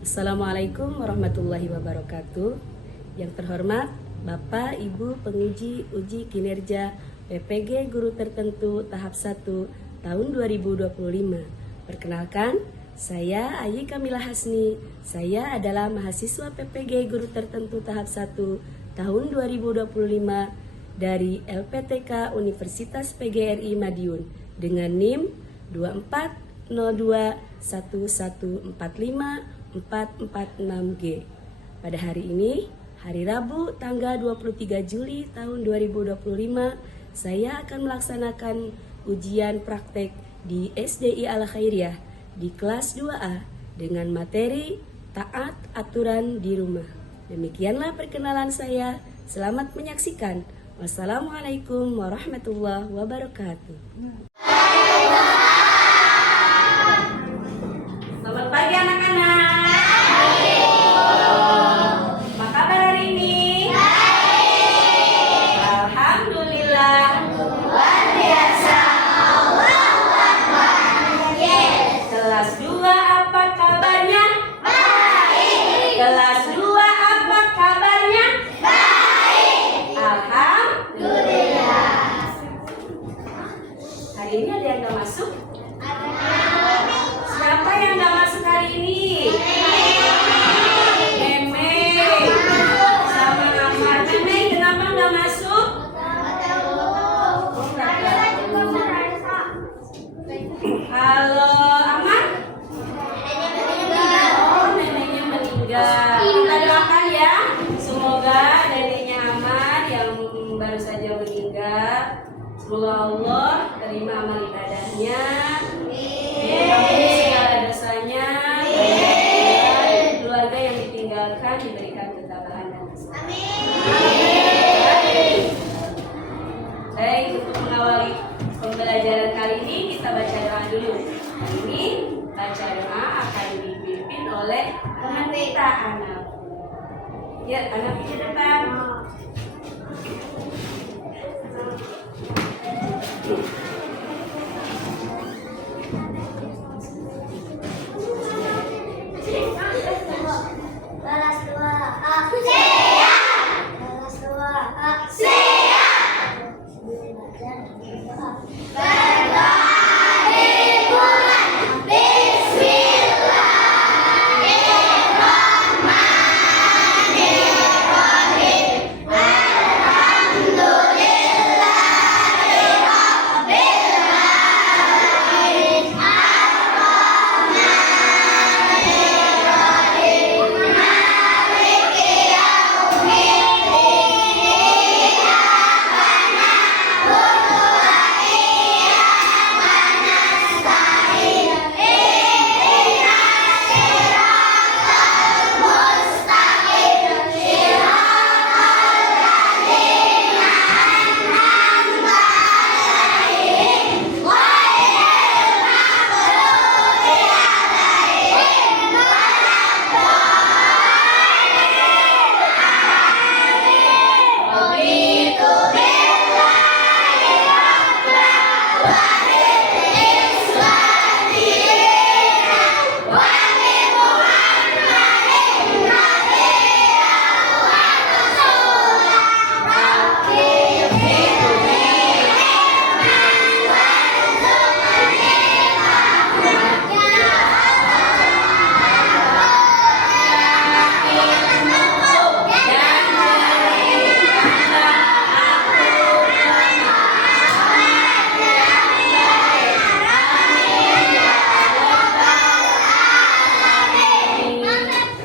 Assalamualaikum warahmatullahi wabarakatuh. Yang terhormat Bapak Ibu penguji uji kinerja PPG Guru Tertentu tahap 1 tahun 2025. Perkenalkan, saya Ayi Kamila Hasni. Saya adalah mahasiswa PPG Guru Tertentu tahap 1 tahun 2025 dari LPTK Universitas PGRI Madiun dengan NIM 24021145 446G. Pada hari ini, hari Rabu tanggal 23 Juli tahun 2025, saya akan melaksanakan ujian praktek di SDI Al Khairiyah di kelas 2A dengan materi taat aturan di rumah. Demikianlah perkenalan saya. Selamat menyaksikan. Wassalamualaikum warahmatullahi wabarakatuh. Selamat pagi anak-anak. Apa kabar hari ini? Alhamdulillah. Luar biasa. Kelas 2 apa kabarnya? Baik. Kelas 2 apa kabarnya? Baik. Alhamdulillah. Hari ini ada yang gak masuk? Siapa yang gak masuk hari ini? Meme sama Amar. Meme kenapa gak masuk? Halo Amar? Oh, neneknya meninggal. Kita doakan ya, semoga neneknya Amar yang baru saja meninggal, semoga Allah terima amal ibadahnya, mengampuni segala dosanya, dan keluarga yang ditinggalkan diberikan ketabahan dan kesabaran. Baik, untuk mengawali pembelajaran kali ini kita baca doa dulu. Hari ini baca doa akan dipimpin oleh teman kita Anak. Ya, Anak di depan. Kelas 2A siap. Kelas 2A siap. Berdoa dimulai. Bismillahirrahmanirrahim. Alhamdulillahirabbil alamin. Ar-Rahmanirrahim. Maliki yaumiddin. Iyyaka na'budu wa iyyaka nasta'in. Ihdinas siratal mustaqim. Siratal ladzina an'amta 'alaihim ghairil maghdubi 'alaihim waladdallin. Raditu billahi rabban wa bil islami dinan wa bi Muhammadin nabiyyan wa rasulan. Rabbi zidni ilman warzuqni fahman. Ya ilmuku dan berikanlah aku pemahaman yang baik. Amin ya rabbal alamin.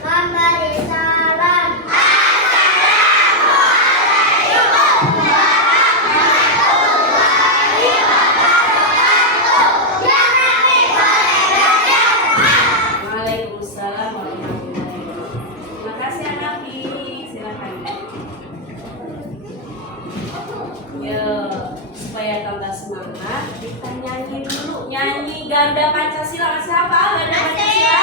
Memberi salam. Assalamualaikum warahmatullahi wabarakatuh. Ya Nabi kolega. Waalaikumsalam warahmatullahi wabarakatuh. Terima kasih Anafi. Silakan. Yo, supaya tambah semangat, kita nyanyi dulu. Nyanyi Garuda Pancasila. Siapa Garuda Pancasila?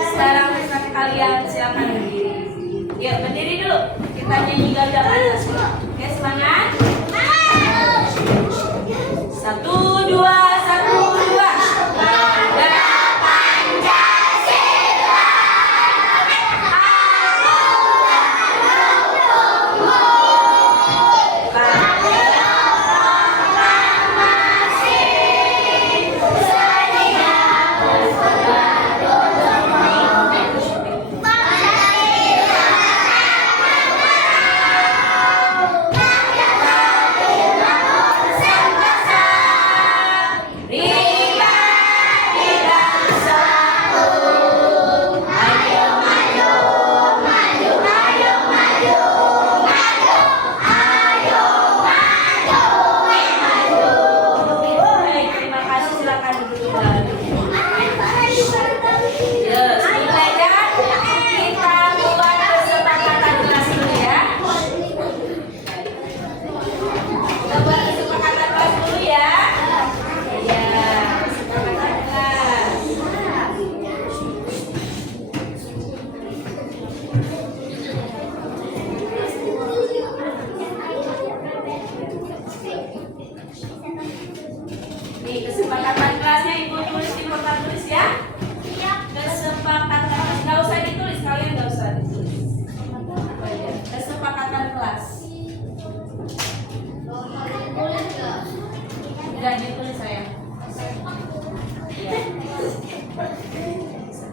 Sekarang bersama kalian silakan berdiri. Yuk, berdiri dulu. Kita nyanyi Garuda Pancasila. Oke, semangat. 1, 2, 1, 2. Garuda Pancasila.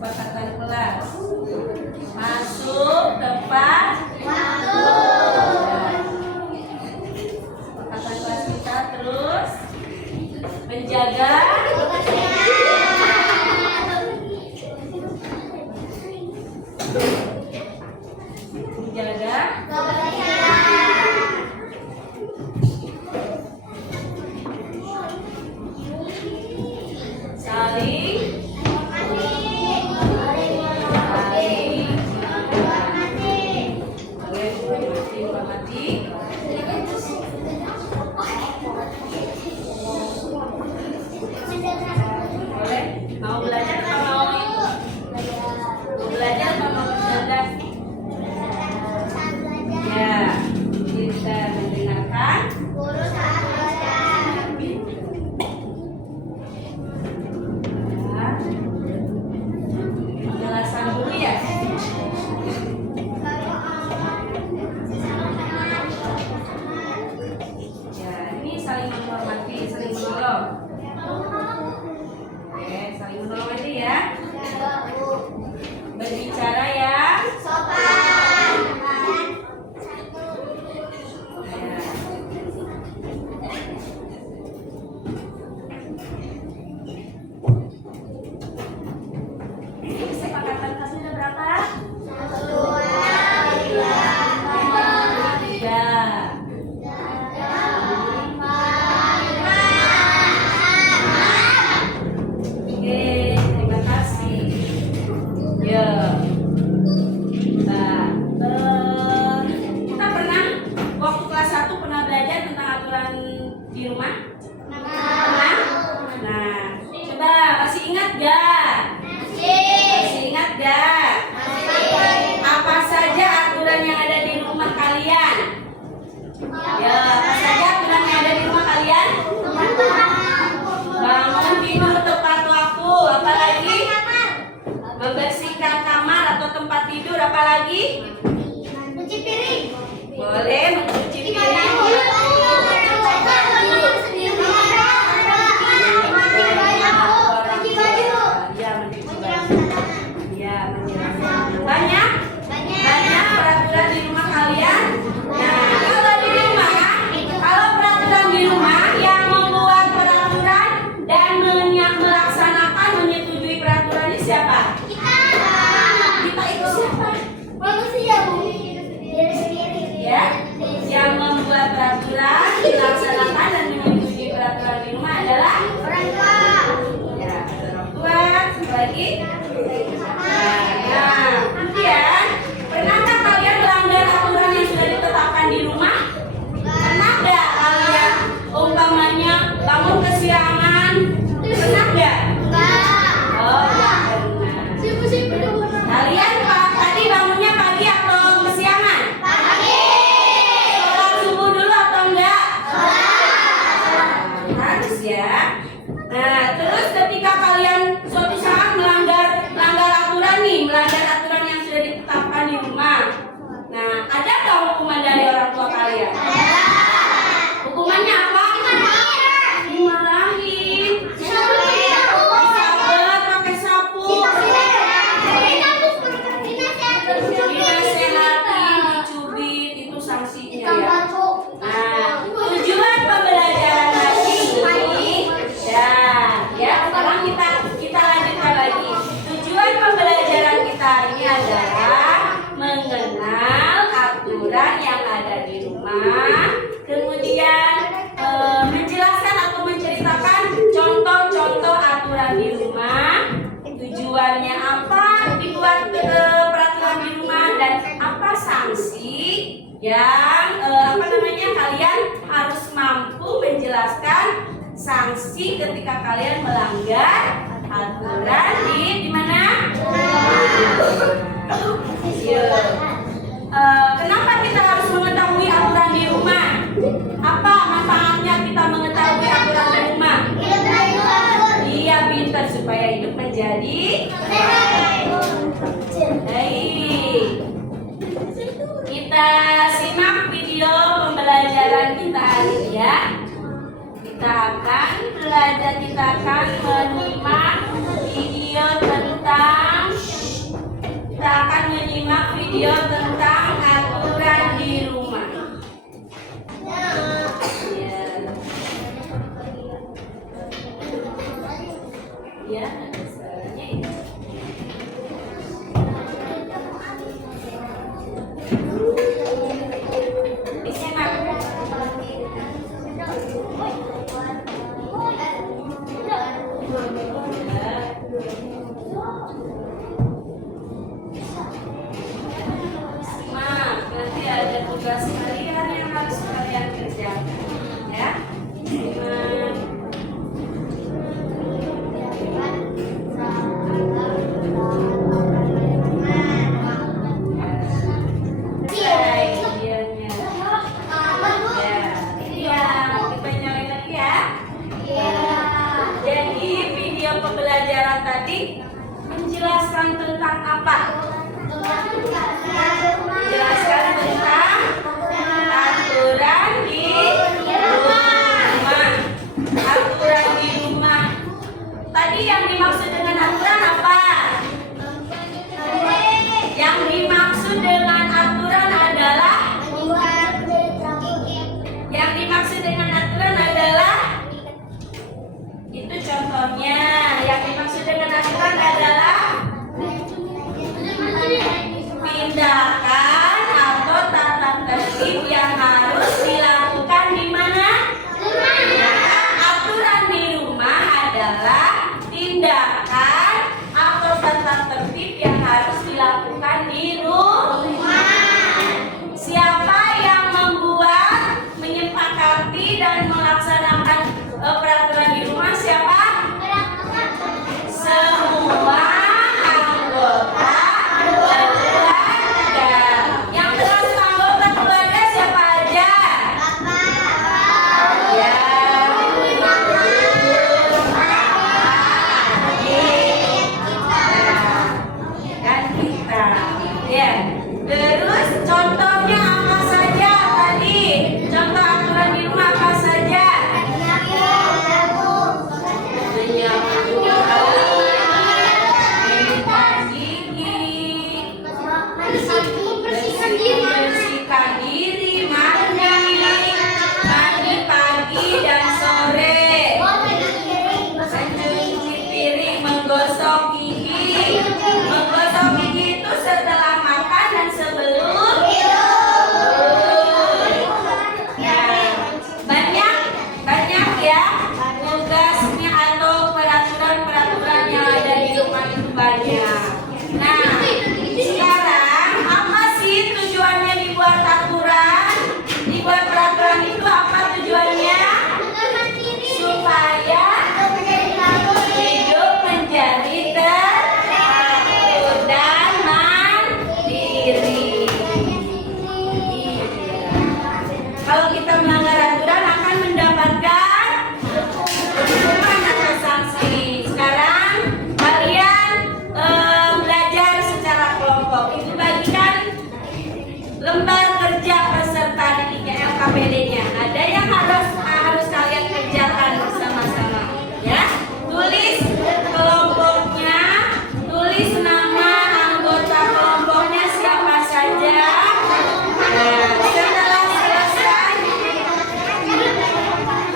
kesepakatan kelas. Masuk tempat Waktu. kesepakatan kelas kita terus menjaga saling menghormati. Boleh? Mau belajar apa mau itu? Mau belajar apa mau cerdas? Ya, kita mendengarkan. Penjelasan dulu ya. Ya, ini saling menghormati, saling menolong. Oke, saling menolong aja ya. Berbicara ya. Ya. Kesepakatan kelasnya ada berapa? 3. Oke, terima kasih. Ya. Nah, kita pernah waktu kelas 1 pernah belajar tentang aturan di rumah? Pernah? Nah, coba masih ingat gak? Masih ingat gak? Apa saja aturan yang ada di rumah kalian? Ya, apa saja aturan yang ada di rumah kalian? Bangun tidur tepat waktu, apalagi membersihkan kamar atau tempat tidur, apalagi Cuci piring. boleh mencuci piring. Ya, mencuci baju. Ya, menjelaskan. Banyak peraturan di rumah kalian. Nah, kalau di rumah, kalau peraturan di rumah yang membuat peraturan dan melaksanakan, menyetujui peraturannya siapa? Kita itu siapa? Ya, yang membuat peraturan, melaksanakan dan menyetujui peraturan di rumah adalah ya, orang tua. Satu lagi. Nah, kemudian pernahkah kalian melanggar aturan yang sudah ditetapkan di rumah? Pernah nggak kalian umpamanya bangun kesiangan? Pernah nggak? Oh, ya pernah. Kalian tadi bangunnya pagi atau kesiangan? Sholat subuh dulu atau enggak? Harus ya. Nah, terus ketika kalian suatu saat melanggar aturan yang sudah ditetapkan di rumah. Nah, ada nggak hukuman dari orang tua kalian? Hukumannya apa? Dimarahin. Disabet pakai sapu. Dinasehatin, dicubit, itu sanksinya ya. Nah, tujuan pembelajaran hari ini ya, sekarang kita lanjutkan lagi. Tujuan pembelajaran kita hari ini adalah mengenal aturan yang ada di rumah, kemudian menjelaskan atau menceritakan contoh-contoh aturan di rumah, tujuannya apa dibuat peraturan di rumah dan apa sanksi yang kalian harus mampu menjelaskan sanksi ketika kalian melanggar aturan di mana? Kenapa kita harus mengetahui aturan di rumah? Apa manfaatnya kita mengetahui aturan di rumah? Iya, pintar supaya hidup menjadi baik. Kita simak video pembelajaran kita hari ini ya. Kita akan menyimak video tentang video tentang aturan di rumah. Ya, ada suaranya ini. Nanti ada tugas kalian yang harus kalian kerjakan, ya. Jadi video pembelajaran tadi menjelaskan tentang apa? Menjelaskan tentang aturan di rumah. Aturan di rumah. Tadi yang dimaksud dengan aturan apa? Yang dimaksud dengan aturan adalah itu contohnya. Yang dimaksud dengan aturan adalah tindakan atau tata tertib yang harus dilakukan di mana? Aturan di rumah adalah tindakan atau tata tertib yang harus dilakukan di rumah. Siapa yang membuat, menyepakati dan melaksanakan peraturan di rumah? Siapa? Semua anggota keluarga. Yang termasuk anggota keluarga siapa aja? Ya. Kan kita. Ya. Terus contohnya apa saja tadi? Contoh aturan di rumah apa saja? Bersihkan diri, mandi pagi dan sore, mencuci piring, menggosok gigi. Menggosok gigi itu setelah makan dan sebelum banyak ya tugasnya atau peraturan-peraturan yang ada di rumah itu banyak. Nah, sekarang apa sih tujuannya dibuat aturan? Dibuat peraturan itu apa tujuannya? Supaya hidup menjadi teratur dan mandiri. Kalau kita melanggar aturan akan mendapatkan hukuman atau sanksi. Sekarang kalian belajar secara kelompok. Ibu bagikan lembar kerja peserta didiknya LKPD-nya. Ada yang harus kalian kerjakan bersama-sama. Ya, tulis kelompoknya, tulis nama anggota kelompoknya siapa saja. Nah,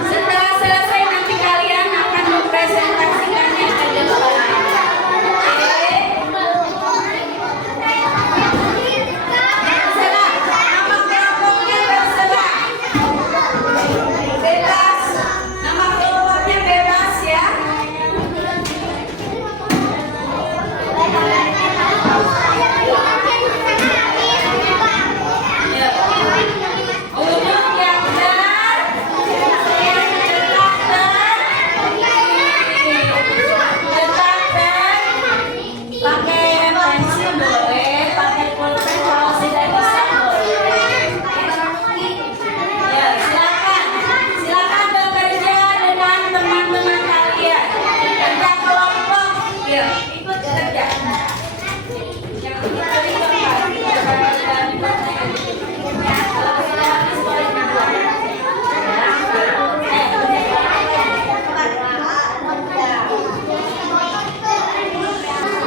setelah selesai nanti kalian akan mempresentasikannya ke depan. Terserah, nama kelompoknya terserah. Bebas, nama kelompoknya bebas ya. Duduk yang benar, yang tegak pakai pensil boleh, pakai pulpen kalau sudah bisa boleh. Ya, silakan bekerja dengan teman-teman kalian. Kerja kelompok, ya, ikut kerja. Jangan kalau sudah habis boleh dibuang.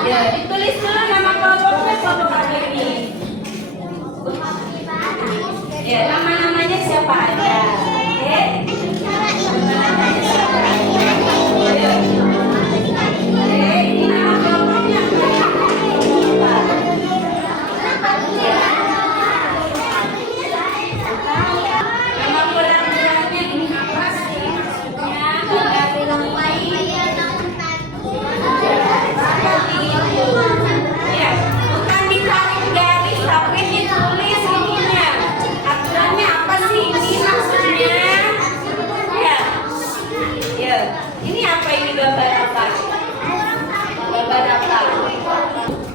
Ya, ditulis dulu nama kelompoknya, kelompok ini. Ya, nama-namanya siapa aja? Oke. Nama-namanya siapa aja? Ayo. Oke, ini nama kelompoknya apa? Nama pura-puranya ini apa sih maksudnya? Ya, bukan ditarik garis tapi ditulis ininya. Aturannya apa sih ini maksudnya? Ya, ya. Ini apa ini gambar apa? Gambar apa?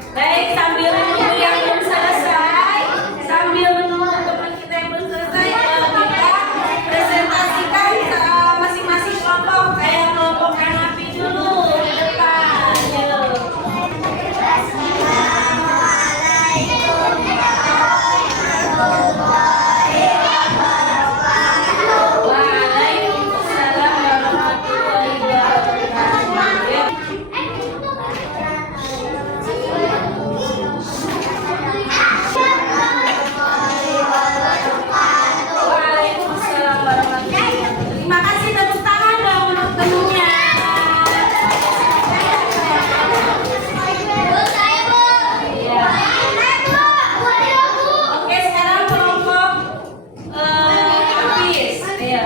Baik, sambil menunggu yang belum selesai, sambil menunggu teman kita yang belum selesai, kita presentasikan masing-masing kelompok. Kayak kelompok Hanafi dulu di depan. Yuk. Waalaikumsalam warahmatullahi wabarakatuh. Waalaikumsalam warahmatullahi wabarakatuh. Terima kasih, tepuk tangan dong untuk temunya. Iya. Oke, sekarang kelompok Hafiz. Iya.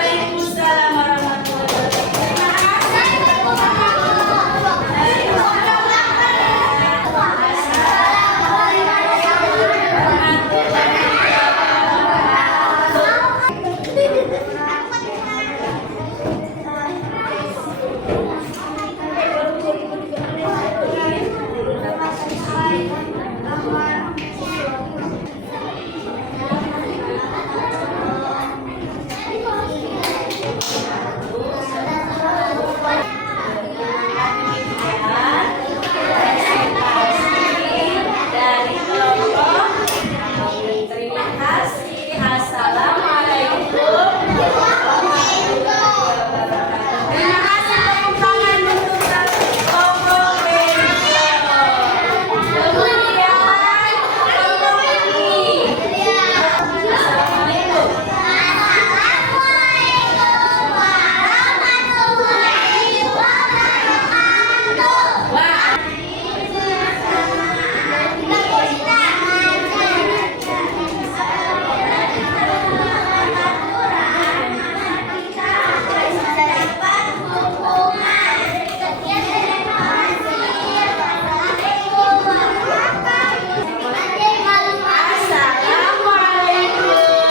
Waalaikumsalam warahmatullahi dari kelompok. Terima kasih. Assalamualaikum. Terima kasih, tepuk tangan untuk kelompok Benjo. Kemudian kelompok ini. Assalamualaikum. Wah. Assalamualaikum.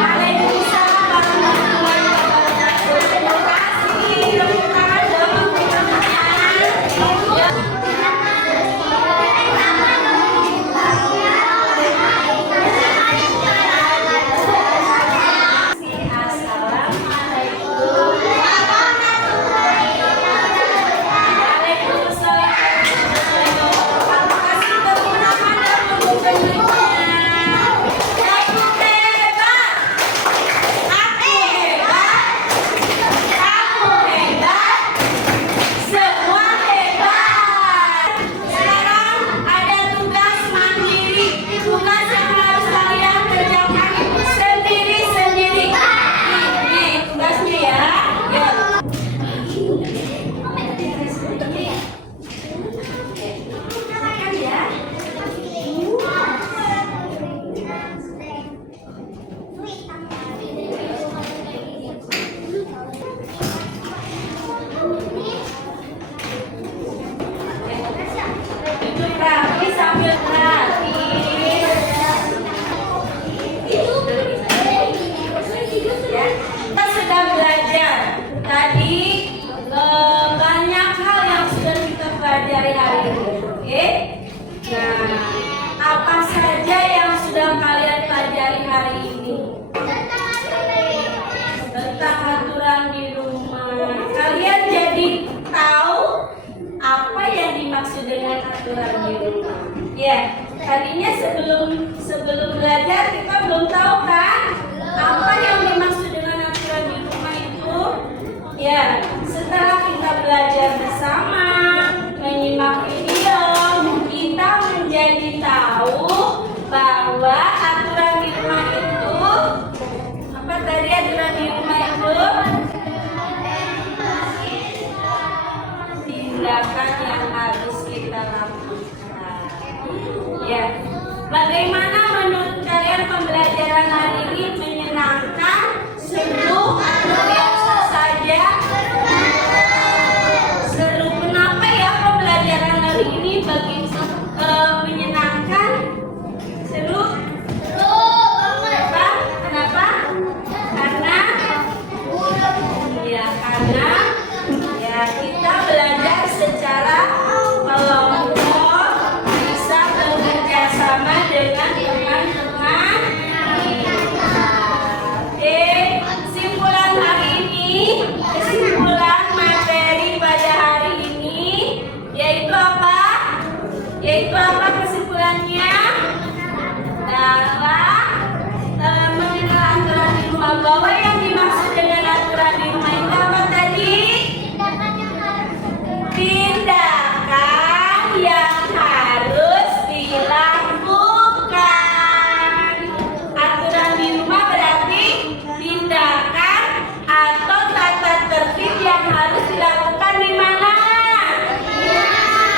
Waalaikumsalam warahmatullahi wabarakatuh. Terima kasih. Tepuk tangan dong untuk teman-teman. Assalamualaikum. Waalaikumsalam warahmatullahi wabarakatuh. Kasih tepuk tangan dong untuk teman-teman. Aku hebat. Aku hebat. Kamu hebat. Semua hebat. Sekarang ada tugas mandiri. Tugas yang harus kalian kerjakan sendiri-sendiri. Nih tugasnya ya. Yuk. Silakan ya. Duduk rapi sambil gratis. Ya, kita sudah belajar tadi banyak hal yang sudah kita pelajari hari ini. Oke? Nah, apa saja yang sudah kalian pelajari aturan di rumah. Ya, tadinya sebelum belajar kita belum tahu kan apa yang dimaksud dengan aturan di rumah itu. Ya, setelah kita belajar bersama, menyimak video, kita menjadi tahu bahwa aturan di rumah itu apa tadi aturan di rumah itu? Tindakan yang harus kita lakukan. Ya, bagaimana menurut kalian pembelajaran hari ini menyenangkan, seru, atau biasa saja? Seru. Kenapa ya pembelajaran hari ini menyenangkan? Seru? Kenapa? Karena ya kita belajar secara kelompok, bisa bekerja sama dengan teman-teman kita. Kesimpulan materi pada hari ini yaitu apa? Yaitu apa kesimpulannya? Dalam mengenal aturan di rumah, bahwa yang dimaksud dengan aturan di rumah itu apa tadi? Tindakan yang harus dilakukan. Aturan di rumah berarti tindakan atau tata tertib yang harus dilakukan di mana?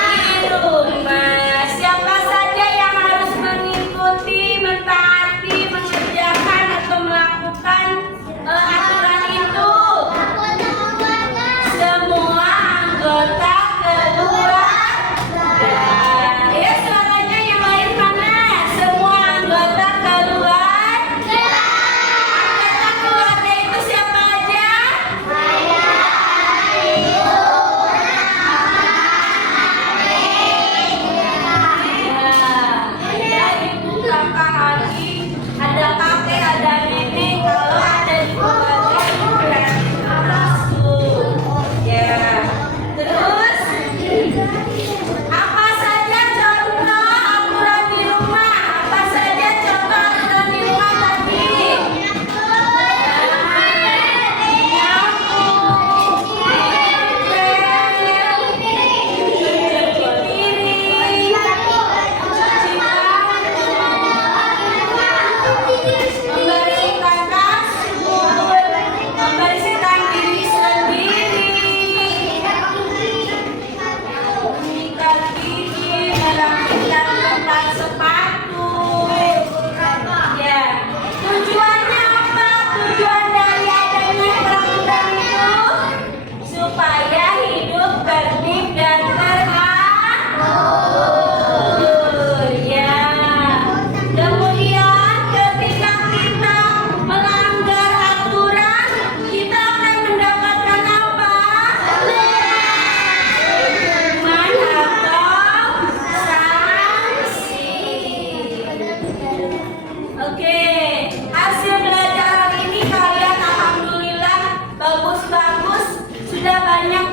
Di rumah. Siapa saja yang harus mengikuti, mentaati, mengerjakan atau melakukan aturan itu? Semua anggota keluarga. Ya, suaranya yang lain mana? Semua anggota keluarga. Anggota keluarga itu siapa aja? Ada ibu, kakak, adik, ada kakek, ada nenek. Kalau ada di keluarga itu berarti masuk. Ya. Terus apa saja contoh aturan di rumah? Apa saja contoh aturan di rumah tadi? Membersihkan kasur, membersihkan diri sendiri, menyikat gigi, merapikan tempat sepatu. Ya, tujuannya apa? Tujuan dari adanya peraturan itu supaya hidup tertib dan teratur. Ya. Kemudian ketika kita melanggar aturan, kita akan mendapatkan apa? Hukuman atau sanksi. Oke, hasil belajar hari ini kalian alhamdulillah bagus-bagus, sudah banyak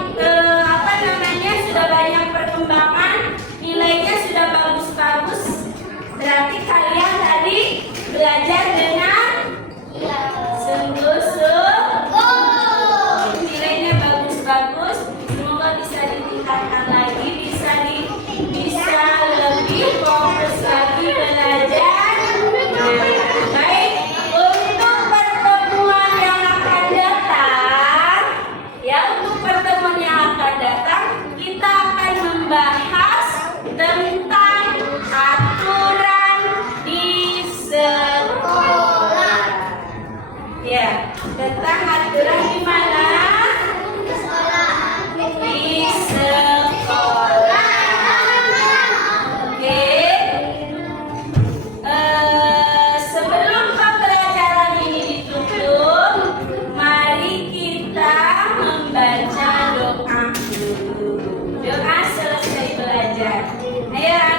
sudah banyak perkembangan, nilainya sudah bagus-bagus. Berarti kalian tadi belajar dengan sungguh-sungguh, nilainya bagus-bagus. Semoga bisa ditingkatkan lagi, bisa lebih fokus lagi belajar. Baik, untuk pertemuan yang akan datang, kita akan membahas tentang aturan di sekolah. Ya, tentang aturan di mana? Di sekolah. Oke. Sebelum pembelajaran ini ditutup, mari kita membaca doa dulu. Doa selesai belajar. Ayo